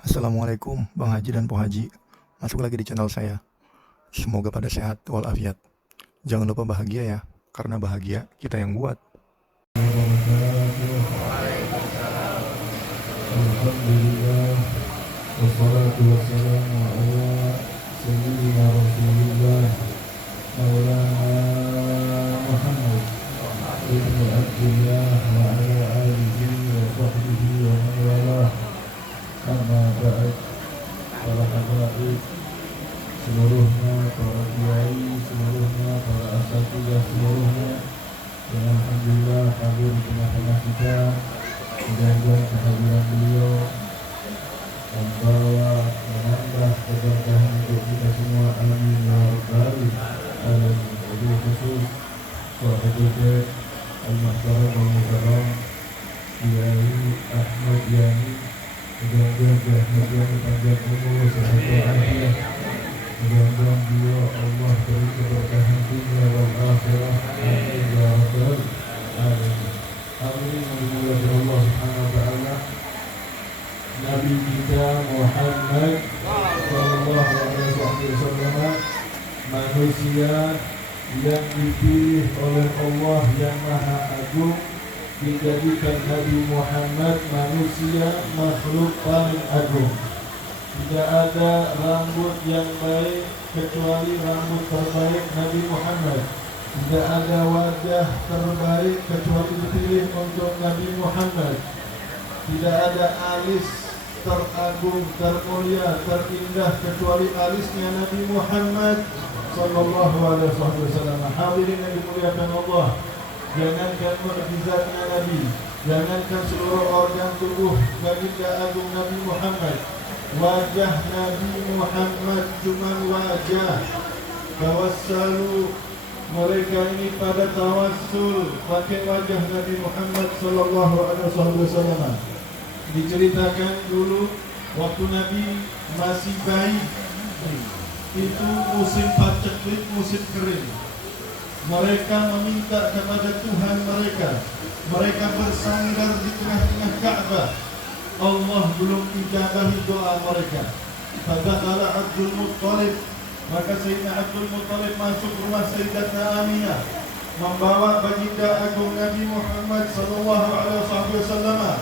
Assalamualaikum Bang Haji dan Po Haji. Masuk lagi di channel saya. Semoga pada sehat walafiat. Jangan lupa bahagia ya, karena bahagia kita yang buat. Alhamdulillah wassalatu wassalamu ala sayyidina Rasulillah Maulana Muhammad ibn Abdullah wa ala alihi wa sahbihi wa man walah. Amma ba'd. Para hadirin seluruhnya, para kiai seluruhnya, para asatidzah seluruhnya, yang alhamdulillah hadir di tengah-tengah kita. Mudah-mudahan kehadiran beliau membawa menambah keberkahan untuk kita semua. Amin ya rabbal alamin. Wabil khusus Sahibul Khair Al-Mahtaram Al-Mukarram Kiai Ahmad Yani. Mudah-mudahan Kiai Ahmad Yani panjang umur, sehat walafiat. Mudah-mudahan beliau Allah beri keberkahan dunia wal akhirah. Amin ya rabbal alamin. Amin. Dimuliakan Allah Subhanahu wa taala. Nabi kita Muhammad sallallahu alaihi wasallam, manusia yang dipilih oleh Allah yang Maha Agung, dijadikan Nabi Muhammad manusia makhluk paling agung. Tidak ada rambut yang baik kecuali rambut terbaik Nabi Muhammad. Tidak ada wajah terbaik kecuali dipilih untuk Nabi Muhammad. Tidak ada alis teragung, termulia, terindah kecuali alisnya Nabi Muhammad sallallahu alaihi wasallam. Hadirin yang dimuliakan Allah, jangankan mukjizatnya Nabi, jangankan seluruh organ tubuh baginda agung Nabi Muhammad, wajah Nabi Muhammad cuma wajah. Tawassalu, mereka ini pada tawassul pakai wajah Nabi Muhammad sallallahu alaihi wasallam. Diceritakan dulu waktu Nabi masih bayi, itu musim paceklik, musim kering. Mereka meminta kepada Tuhan mereka. Mereka bersandar di tengah-tengah Ka'bah. Allah belum ijabahi doa mereka. Fadakhala Abdul Muttalib, maka Sayyidina Abdul Muttalib masuk rumah Sayyidatuna Aminah, membawa baginda agung Nabi Muhammad sallallahu alaihi wasallam.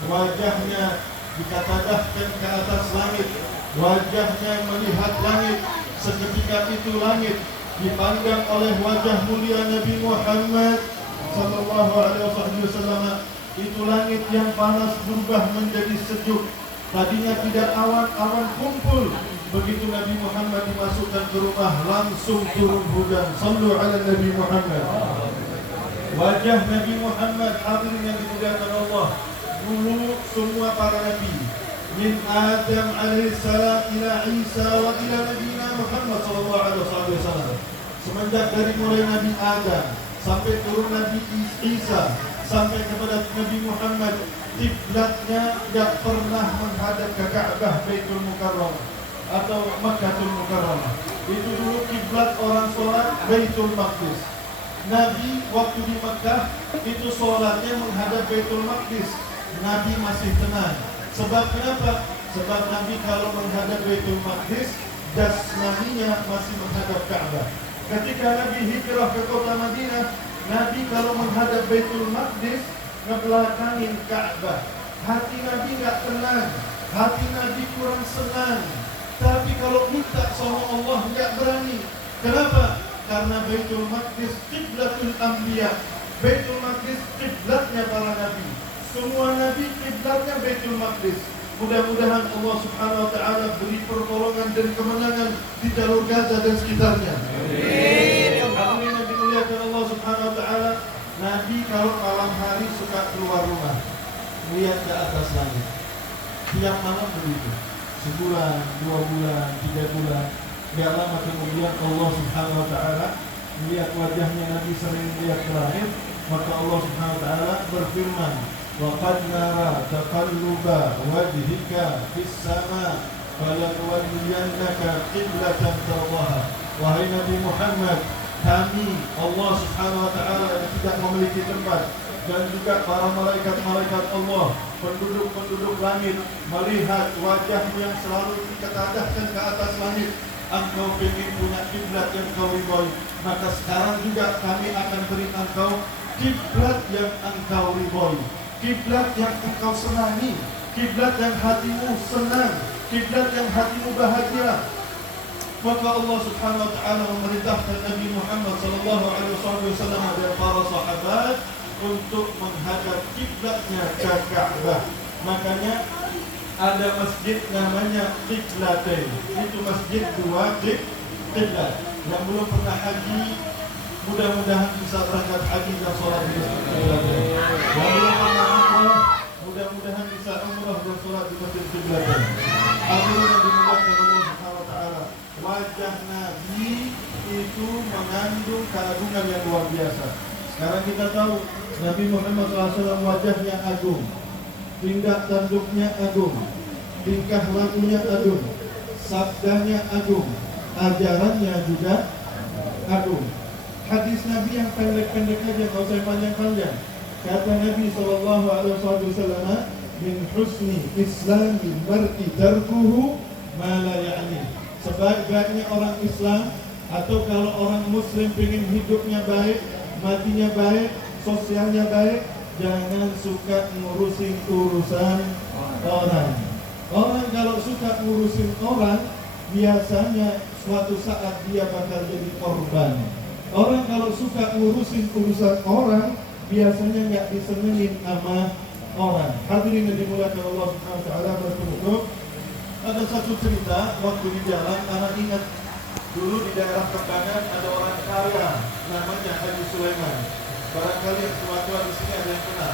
Wajahnya dikatadahkan ke atas langit, wajahnya melihat langit. Seketika itu langit dipandang oleh wajah mulia Nabi Muhammad sallallahu alaihi wasallam. Itu langit yang panas berubah menjadi sejuk. Tadinya tidak awan kumpul. Begitu Nabi Muhammad dimasukkan ke rumah, langsung turun hujan. Sallu ala Nabi Muhammad. Wajah Nabi Muhammad, hadirin yang dimuliakan Allah, dulu semua para nabi, min Adam alaihissalam ila Isa wa ila Nabiina Muhammad sallallahu alaihi wasallam. Semenjak dari mulai Nabi Adam sampai turun Nabi Isa sampai kepada Nabi Muhammad, kiblatnya tidak pernah menghadap ke Ka'bah Baitul Mukarram atau Makkahul Mukarramah. Itu dulu kiblat orang sholat Baitul Maqdis. Nabi waktu di Makkah itu sholatnya menghadap Baitul Maqdis. Nabi masih tenang. Sebab kenapa? Sebab Nabi kalau menghadap Baitul Maqdis, jasmaninya masih menghadap Ka'bah. Ketika Nabi hijrah ke kota Madinah, Nabi kalau menghadap Baitul Maqdis, ngebelakangin Ka'bah. Hati Nabi gak tenang, hati Nabi kurang senang. Tapi kalau minta sama Allah gak berani. Kenapa? Karena Baitul Maqdis qiblatul anbiya. Baitul Maqdis qiblatnya para nabi. Semua nabi qiblatnya Baitul Maqdis. Mudah-mudahan Allah Subhanahu wa taala beri pertolongan dan kemenangan di jalur Gaza dan sekitarnya. Amin. Nabi muliakan Allah Subhanahu wa taala. Nabi kalau malam hari suka keluar rumah, lihat ke atas langit. Tiap malam begitu. Sebulan, 2 bulan, 3 bulan. Gak lama kemudian Allah Subhanahu wa taala melihat wajahnya Nabi sering melihat ke langit, maka Allah Subhanahu wa taala berfirman, wa qad nara taqalluba wajhika fis sama falanwalliyannaka qiblatan tardaha. Wahai Nabi Muhammad, kami Allah Subhanahu wa taala yang tidak memiliki tempat, dan juga para malaikat-malaikat Allah, penduduk-penduduk langit, melihat wajahmu yang selalu diketadahkan ke atas langit. Engkau ingin punya kiblat yang kau ridhoi, maka sekarang juga kami akan beri engkau kiblat yang engkau ridhoi, kiblat yang engkau senangi, kiblat yang hatimu senang, kiblat yang hatimu bahagia. Maka Allah Subhanahu wa taala memerintahkan Nabi Muhammad sallallahu alaihi wasallam dan para sahabat untuk menghadap kiblatnya ke Ka'bah. Makanya ada masjid namanya Qiblatain. Itu masjid dua kiblat. Yang belum pernah haji, mudah-mudahan bisa berangkat haji dan sholat di masjid Qiblatain. Yang belum pernah umrah, mudah-mudahan bisa umrah dan sholat di masjid Qiblatain. Amin yang dimuliakan Allah Subhanahu wa taala. Wajah Nabi itu mengandung keagungan yang luar biasa. Sekarang kita tahu Nabi Muhammad SAW wajahnya agung, tindak tanduknya agung, tingkah lakunya agung, sabdanya agung, ajarannya juga agung. Hadis Nabi yang pendek-pendek aja, kalau saya panjang-panjang. Kata Nabi SAW, min husni islami mar'i tarkuhu ma la ya'ni. Sebaik-baiknya orang Islam, atau kalau orang Muslim pengen hidupnya baik, matinya baik, sosialnya baik, jangan suka ngurusin urusan orang. Orang kalau suka ngurusin orang, biasanya suatu saat dia bakal jadi korban. Orang kalau suka ngurusin urusan orang, biasanya nggak disenengin sama orang. Hadirin yang dimuliakan Allah Subhanahu wa taala, bersyukur. Ada satu cerita waktu di jalan, anak ingat dulu di daerah Kembangan ada orang kaya namanya Haji Sulaiman. Barangkali yang tua-tua di sini ada yang kenal.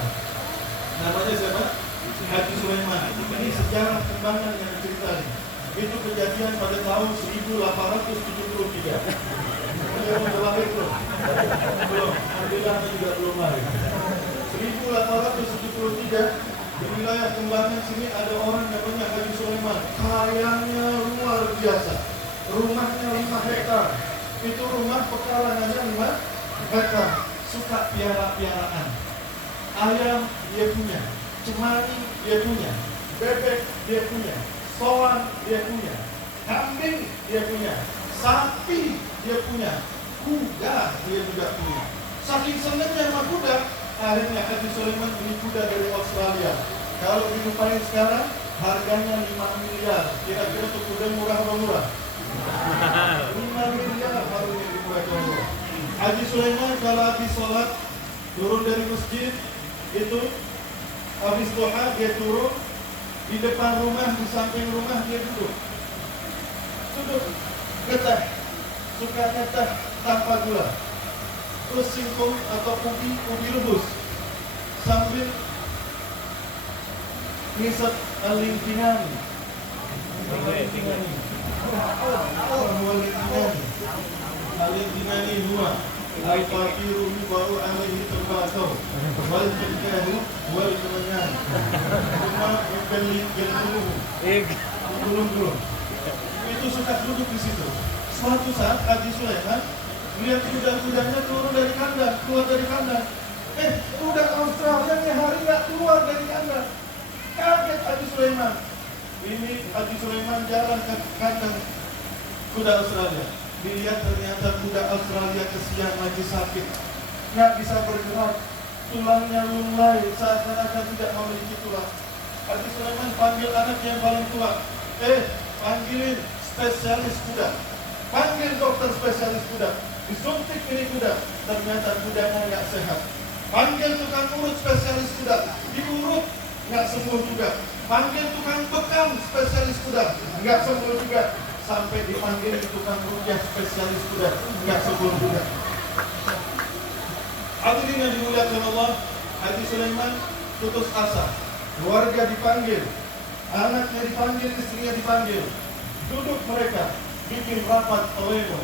Namanya siapa? Haji Sulaiman. Ini sejarah Kembangan yang diceritain. Itu kejadian pada tahun 1873. Belum lahir belum? Belum. Alhamdulillah juga belum lahir. 1873 di wilayah Kembangan sini ada orang namanya Haji Sulaiman. Kayanya luar biasa. Rumahnya 5 hektar. Itu rumah pekarangannya 5 hektar. Suka piara-piaraan. Ayam dia punya, cemani dia punya, bebek dia punya, sowan dia punya, kambing dia punya, sapi dia punya, kuda dia juga punya. Saking senangnya sama kuda, akhirnya Haji Sulaiman beli kuda dari Australia. Kalau dilupain sekarang, harganya 5 miliar. Kira-kira tuh kuda murah atau murah? 5 miliar harusnya dimuliakan Allah. Haji Sulaiman kalau habis sholat, turun dari masjid, itu habis duha dia turun, di depan rumah, di samping rumah dia duduk. Ngeteh, suka ngeteh tanpa gula. Terus singkong atau ubi rebus sambil ngisep alingkinani. Alingkinani huwa al-fakiru baru alaihi terbakau wal jikahu wal kemenyan cuma belum itu suka duduk di situ. Suatu saat Haji Sulaiman lihat kuda-kudanya turun dari kandang, keluar dari kandang. Kuda Australia nih hari nggak keluar dari kandang. Kaget Haji Sulaiman. Ini Haji Sulaiman jalan ke kandang kuda Australia. Dilihat ternyata kuda Australia kesian lagi sakit, nggak bisa bergerak, tulangnya lunglai, seakan-akan tidak memiliki tulang. Haji Sulaiman panggil anak yang paling tua. Panggilin spesialis kuda. Panggil dokter spesialis kuda. Disuntik ini kuda, ternyata kudanya nggak sehat. Panggil tukang urut spesialis kuda, diurut nggak sembuh juga. Panggil tukang bekam spesialis kuda, nggak sembuh juga. Sampai dipanggil tukang rukyah spesialis kuda, nggak sembuh juga. Hadirin yang dimuliakan Allah, Haji Sulaiman putus asa. Keluarga dipanggil, anaknya dipanggil, istrinya dipanggil. Duduk mereka, bikin rapat pleno.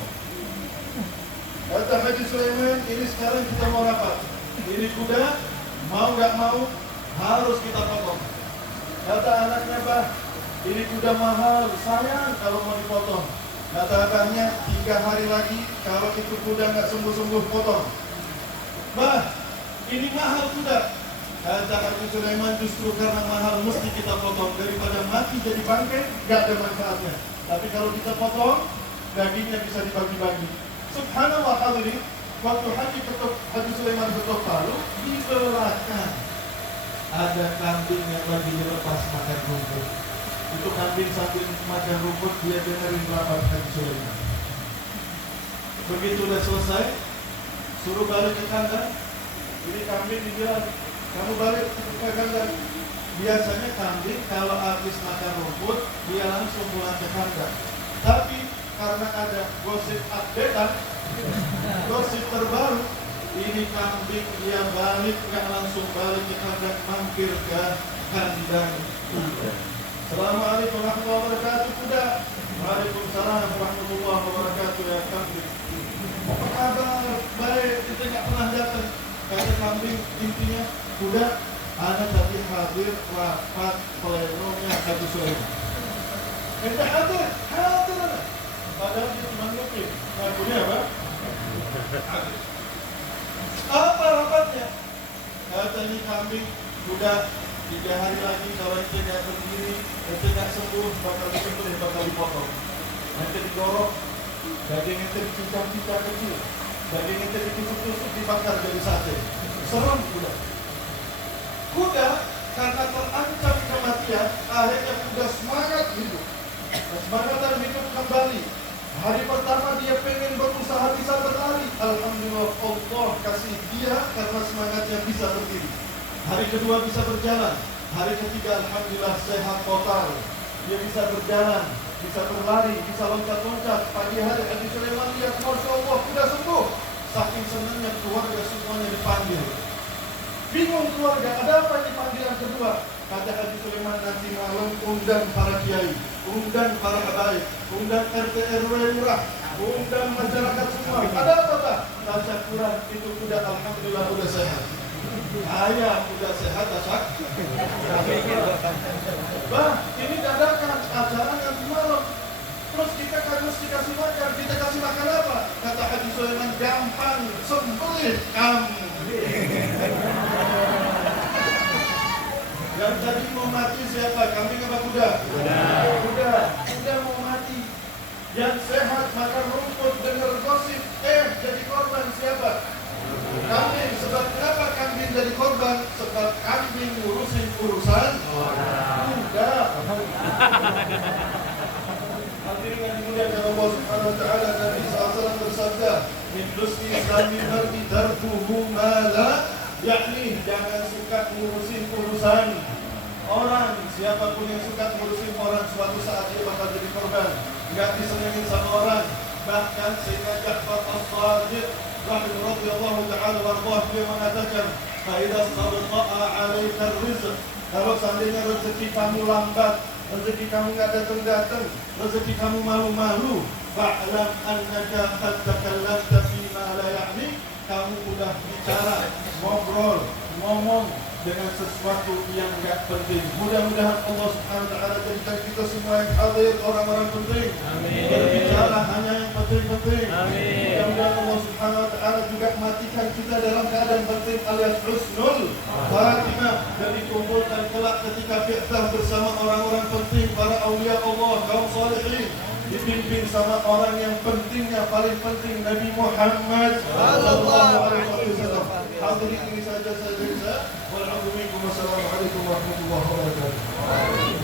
Kata Haji Sulaiman, ini sekarang kita mau rapat. Ini kuda, mau nggak mau, harus kita potong. Kata anaknya, bah, ini kuda mahal, sayang kalau mau dipotong. Kata abahnya, 3 hari lagi, kalau itu kuda nggak sembuh-sembuh, potong. Bah, ini mahal kuda. Kata Haji Sulaiman, justru karena mahal mesti kita potong. Daripada mati jadi bangkai, gak ada manfaatnya. Tapi kalau kita potong, dagingnya bisa dibagi-bagi. Subhanallah hadirin, waktu Haji Sulaiman ketok palu, di belakang ada kambing yang lagi dilepas makan rumput. Itu kambing sambil makan rumput, dia dengerin lapan Haji Sulaiman. Begitu udah selesai, suruh balik ke kandang. Ini kambing dibilang, kamu balik ke kandang. Biasanya kambing kalau habis makan rumput, dia langsung pulang ke kandang. Tapi karena ada gosip update, gosip terbaru, ini kambing dia balik, nggak langsung balik ke kandang, mampir ke kandang kuda. Assalamualaikum warahmatullahi wabarakatuh kuda. Waalaikumsalam warahmatullahi wabarakatuh ya kambing. Apa kabar? Baik, kita nggak pernah datang. Kata kambing, intinya kuda, ada tadi hadir rapat plenonya Haji Sulaiman. Kita hadir. Padahal dia cuma ngupin. Lagunya apa? Hadir. Apa rapatnya? Kata ini kambing, kuda 3 hari lagi kalau ente nggak berdiri, ente nggak sembuh, bakal disembelih, bakal dipotong. Ente digorok, daging ente dicincang-cincang kecil, daging ente ditusuk-tusuk, dibakar jadi sate. Serem kuda. Kuda karena terancam kematian, akhirnya kuda semangat hidup. Semangat hidup kembali. Hari pertama dia pengen berusaha bisa berlari. Alhamdulillah Allah kasih dia karena semangatnya bisa berdiri. Hari kedua bisa berjalan. Hari ketiga alhamdulillah sehat total. Dia bisa berjalan, bisa berlari, bisa loncat-loncat. Pagi hari Haji Sulaiman lihat, Masya Allah, kuda sembuh. Saking senangnya keluarga semuanya dipanggil. Bingung keluarga, ada apa ini panggilan kedua? Kata Haji Sulaiman, nanti malam undang para kiai, undang para habaib, undang RT RW lurah, undang masyarakat semua. Ada apa Pak? Baca Quran, itu kuda alhamdulillah udah sehat. Ayah udah sehat, asak. Bah, ini dadakan acara nanti malam. Terus kita harus dikasih makan. Kita kasih makan apa? Kata Haji Sulaiman, gampang, sembelih kambing. Yang tadi mau mati siapa? Kambing apa kuda? Kuda. Kuda mau mati. Yang sehat makan rumput, dengar gosip, jadi korban siapa? Kambing. Sebab kenapa kambing jadi korban? Sebab kambing ngurusin urusan kuda. Hadirin yang dimuliakan Allah Subhanahu wa taala, Nabi SAW bersabda, "Min husni islamil mar'i tarkuhu ma la yakni." Jangan suka ngurusin urusan orang. Siapapun yang suka ngurusin orang, suatu saat dia bakal jadi korban. Enggak disenengin sama orang. Bahkan Sayyidina Ja'far As-Shadiq radhiyallahu ta'ala warḍah, dia mengatakan, "Fa idza sabta'a 'alaika ar-rizq." Kalau seandainya rezeki kamu lambat, rezeki kamu nggak datang, rezeki kamu malu-malu, fa'lam annaka qad takallamta fi ma la ya'ni. Kamu udah bicara, ngobrol, ngomong dengan sesuatu yang nggak penting. Mudah-mudahan Allah Subhanahu wa taala jadikan kita semua yang hadir orang-orang penting. Amin. Berbicara hanya yang penting-penting. Amin. Mudah-mudahan Allah Subhanahu wa taala juga matikan kita dalam keadaan penting alias husnul khatimah, dan dikumpulkan kelak ketika bi'tsah bersama orang-orang penting, para aulia Allah, kaum salihin, dipimpin sama orang yang pentingnya paling penting, Nabi Muhammad sallallahu alaihi wasallam. Hadirin, ini saja saya. Wassalamualaikum warahmatullahi wabarakatuh.